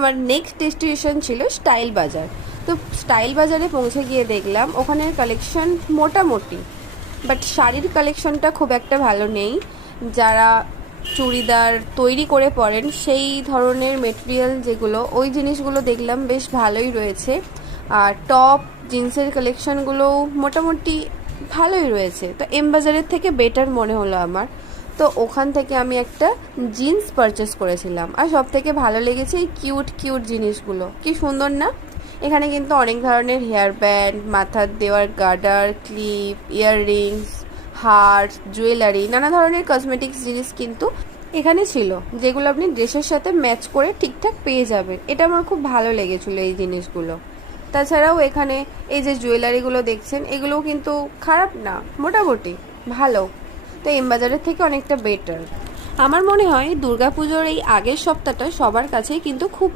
আমার next destination ছিল style বাজার। তো স্টাইল বাজারে পৌঁছে গিয়ে দেখলাম ওখানের কালেকশন মোটামুটি, বাট শাড়ির কালেকশনটা খুব একটা ভালো নেই। যারা চুড়িদার তৈরি করে পরেন সেই ধরনের মেটেরিয়াল যেগুলো, ওই জিনিসগুলো দেখলাম বেশ ভালোই রয়েছে। আর টপ জিন্সের কালেকশনগুলোও মোটামুটি ভালোই রয়েছে। তো এম বাজারের থেকে বেটার মনে হলো আমার। তো ওখান থেকে আমি একটা জিন্স পারচেস করেছিলাম। আর সব থেকে ভালো লেগেছে এই কিউট কিউট জিনিসগুলো, কি সুন্দর না। এখানে কিন্তু অনেক ধরনের হেয়ার ব্যান্ড, মাথার দেওয়ার গার্ডার, ক্লিপ, ইয়াররিংস, হার, জুয়েলারি, নানা ধরনের কসমেটিক্স জিনিস কিন্তু এখানে ছিল, যেগুলো আপনি ড্রেসের সাথে ম্যাচ করে ঠিকঠাক পেয়ে যাবেন। এটা আমার খুব ভালো লেগেছিলো এই জিনিসগুলো। তাছাড়াও এখানে এই যে জুয়েলারিগুলো দেখছেন, এগুলোও কিন্তু খারাপ না, মোটামুটি ভালো। তো এম বাজারের থেকে অনেকটা বেটার। আমার মনে হয় দুর্গাপুজোর এই আগের সপ্তাহটা সবার কাছেই কিন্তু খুব